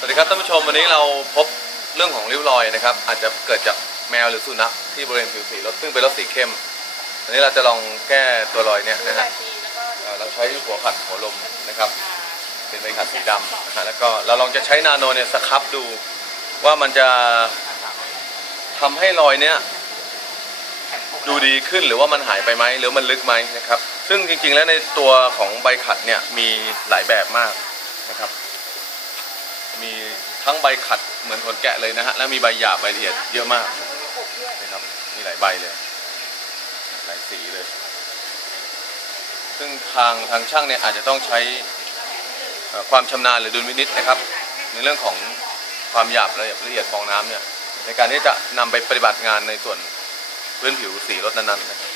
สวัสดีครับท่านผู้ชมวันนี้เราพบเรื่องของริ้วรอยนะครับ อาจจะเกิดจากแมวหรือสุนัขที่บริเวณผิวสีรถซึ่งเป็นรถสีเข้มวันนี้เราจะลองแก้ตัวรอยเนี่ยนะฮะเอ่อเราใช้หัวขัดหัวลมนะครับ เป็นใบขัดสีดำนะฮะแล้วก็เราลองจะใช้นาโนเนี่ยสครับดูว่ามันจะทำให้รอยเนี้ยดูดีขึ้นหรือว่ามันหายไปไหมหรือมันลึกไหมนะครับ ซึ่งจริงๆแล้วในตัวของใบขัดเนี่ยมีหลายแบบมากนะครับ มีทั้งใบขัดเหมือนขนแกะเลยนะฮะแล้วมีใบหยาบใบละเอียดเยอะมากนะครับมีหลายใบเลยหลายสีเลย ซึ่งทางทางช่างเนี่ยอาจจะต้องใช้ความชำนาญหรือดุลวินิจนะครับ ในเรื่องของความหยาบละเอียดละเอียดฟองน้ำเนี่ยในการที่จะนำไปปฏิบัติงานในส่วนพื้นผิวสีรถนั้นๆนะครับ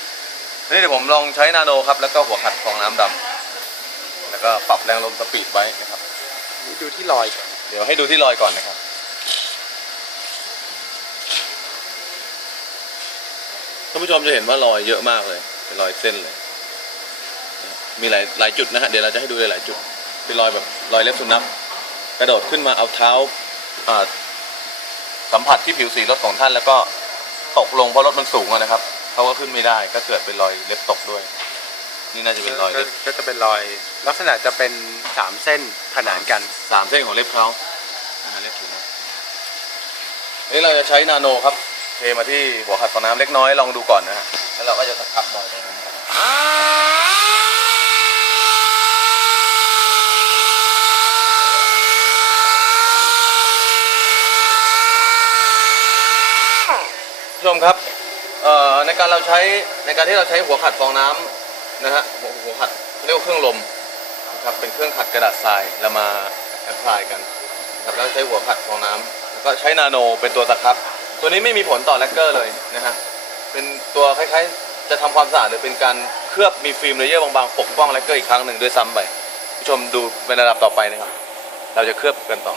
ทีนี้เดี๋ยวผมลองใช้นาโนครับ แล้วก็หัวขัดฟองน้ำดำแล้วก็ปรับแรงลมสปีดไว้นะครับดูที่รอย ดี๋ยวให้ดูที่รอยก่อนนะครับ ท่านผู้ชมจะเห็นว่ารอยเยอะมากเลย เป็นรอยเส้นเลย มีหลายหลายจุดนะฮะ เดี๋ยวเราจะให้ดูหลายๆจุด เป็นรอยแบบรอยเล็บสุนัขกระโดดขึ้นมาเอาเท้าอ่าสัมผัสที่ผิวสีรถของท่านแล้วก็ตกลงเพราะรถมันสูงอะนะครับเขาก็ขึ้นไม่ได้ก็เกิดเป็นรอยเล็บตกด้วย นี่น่าจะเป็นรอยเล็บก็จะเป็นรอย ลักษณะจะเป็นสามเส้นขนานกันสามเส้นของเล็บเขานะฮะเล็บถูนะ นี่เราจะใช้นาโนครับ เทมาที่หัวขัดฟองน้ำเล็กน้อยลองดูก่อนนะฮะแล้วเราก็จะสครับรอยตรงนั้นผู้ชมครับเอ่อในการเราใช้ในการที่เราใช้หัวขัดฟองน้ำนะฮะหัวหัวขัดเรียกว่าเครื่องลมนะครับเป็นเครื่องขัดกระดาษทรายเรามาแอพพลายกันครับแล้วใช้หัวขัดฟองน้ำ ก็ใช้นาโนเป็นตัวตะครับ ตัวนี้ไม่มีผลต่อแลกเกอร์เลยนะฮะ เป็นตัวคล้ายๆ จะทำความสะอาดหรือเป็นการเคลือบมีฟิล์มเลเยอร์บางๆปกป้องแลกเกอร์อีกครั้งหนึ่งด้วยซ้ำไป ผู้ชมดูเป็นระดับต่อไปนะครับ เราจะเคลือบกันต่อ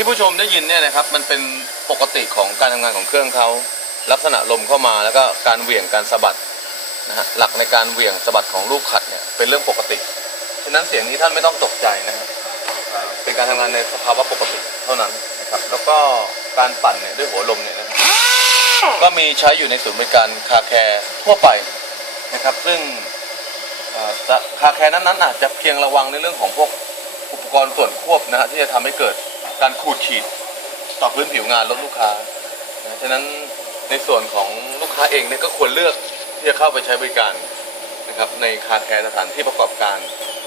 ที่ผู้ชมได้ยินเนี่ยนะครับมันเป็นปกติของการทำงานของเครื่องเขาลักษณะลมเข้ามาแล้วก็การเหวี่ยงการสะบัดนะฮะหลักในการเหวี่ยงสะบัดของลูกขัดเนี่ยเป็นเรื่องปกติฉะนั้นเสียงนี้ท่านไม่ต้องตกใจนะครับเป็นการทำงานในสภาวะปกติเท่านั้นนะครับแล้วก็การปั่นเนี่ยด้วยหัวลมเนี่ยนะครับก็มีใช้อยู่ในศูนย์บริการคาแคร์ทั่วไปนะครับ ซึ่งเอ่อคาแคร์นั้นๆอาจจะเพียงระวังในเรื่องของพวกอุปกรณ์ส่วนควบนะฮะที่จะทำให้เกิด การขูดขีดต่อพื้นผิวงานรถลูกค้านะฉะนั้นในส่วนของลูกค้าเองเนี่ยก็ควรเลือกที่จะเข้าไปใช้บริการนะครับในคาแคร์สถานที่ประกอบการ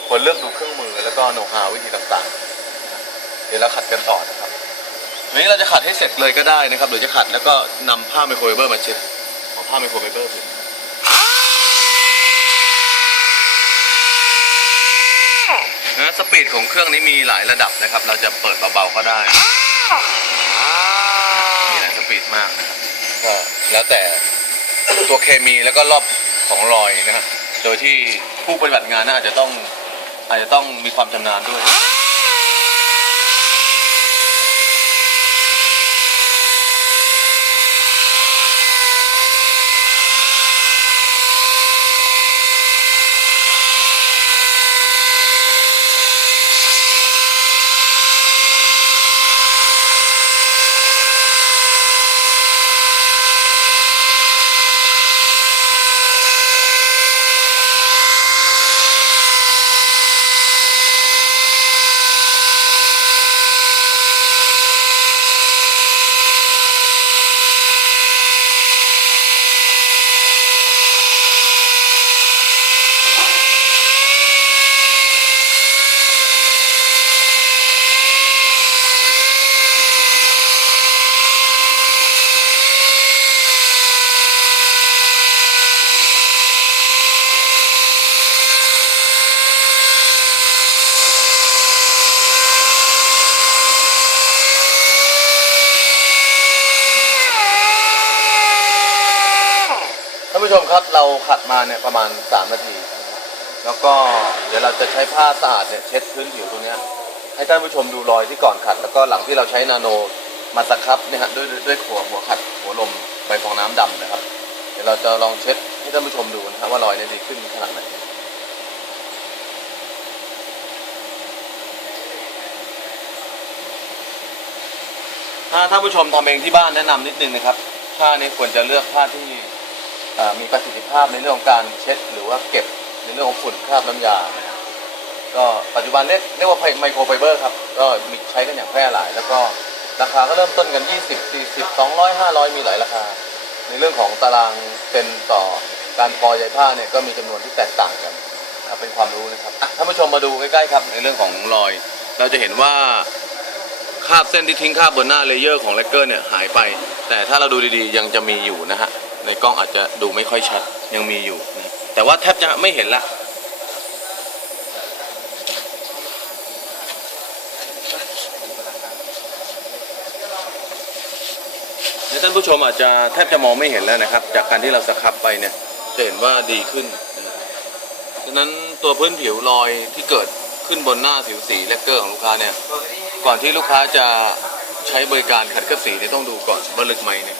ควรเลือกดูเครื่องมือแล้วก็โน้ตฮาวิธีต่างๆ เดี๋ยวเราขัดกันต่อนะครับวันนี้เราจะขัดให้เสร็จเลยก็ได้นะครับหรือจะขัดแล้วก็นำผ้าไมโครไฟเบอร์มาเช็ดขอผ้าไมโครไฟเบอร์ผิดนะส ปีดของเครื่องนี้มีหลายระดับนะครับ เราจะเปิดเบาๆก็ได้ มีหลายสปีดมากนะครับก็แล้วแต่ตัวเคมีแล้วก็รอบของรอยนะฮะโดยที่ผู้ปฏิบัติงานน่าอาจจะต้องอาจจะต้องมีความชำนาญด้วย ท่าน ผู้ชมครับเราขัดมาเนี่ยประมาณ 3 นาที แล้วก็เดี๋ยวเราจะใช้ผ้าสะอาดเนี่ยเช็ดพื้นผิวตรงเนี้ยให้ท่านผู้ชมดูรอยที่ก่อนขัด แล้วก็หลังที่เราใช้นาโนมาสครับเนี่ยฮะด้วยด้วยด้วยหัวหัวขัดหัวลมใบฟองน้ำดำนะครับ เดี๋ยวเราจะลองเช็ดให้ท่านผู้ชมดูนะครับว่ารอยเนี่ยดีขึ้นขนาดไหนถ้าท่านผู้ชมทำเองที่บ้านแนะนำนิดนึงนะครับผ้านี้ควรจะเลือกผ้าที่ มีประสิทธิภาพในเรื่องของการเช็ดหรือว่าเก็บในเรื่องของฝุ่นคราบน้ำยา ก็ปัจจุบันเรียกเรียกว่าไมโครไฟเบอร์ครับ ก็มีใช้กันอย่างแพร่หลาย แล้วก็ราคาก็เริ่มต้นกัน 20 40 200 500 มีหลายราคา ในเรื่องของตารางเซนต่อการพอใยผ้าเนี่ยก็มีจำนวนที่แตกต่างกันเป็นความรู้นะครับท่านผู้ชมมาดูใกล้ๆครับ ในเรื่องของรอย เราจะเห็นว่า คราบเส้นที่ทิ้งคราบบนหน้าเลเยอร์ของเลกเกอร์เนี่ยหายไป แต่ถ้าเราดูดีๆยังจะมีอยู่นะฮะ ในกล้องอาจจะดูไม่ค่อยชัดยังมีอยู่นะแต่ว่าแทบจะไม่เห็นละในท่านผู้ชมอาจจะแทบจะมองไม่เห็นแล้วนะครับ จากการที่เราสครับไปเนี่ยจะเห็นว่าดีขึ้นนะฉะนั้นตัวพื้นผิวรอยที่เกิดขึ้นบนหน้าผิวสีเลกเกอร์ของลูกค้าเนี่ยก่ ก่อนที่ลูกค้าจะใช้บริการขัดเคลือบสีเนี่ยต้องดูก่อนว่าลึกไหมเนี่ย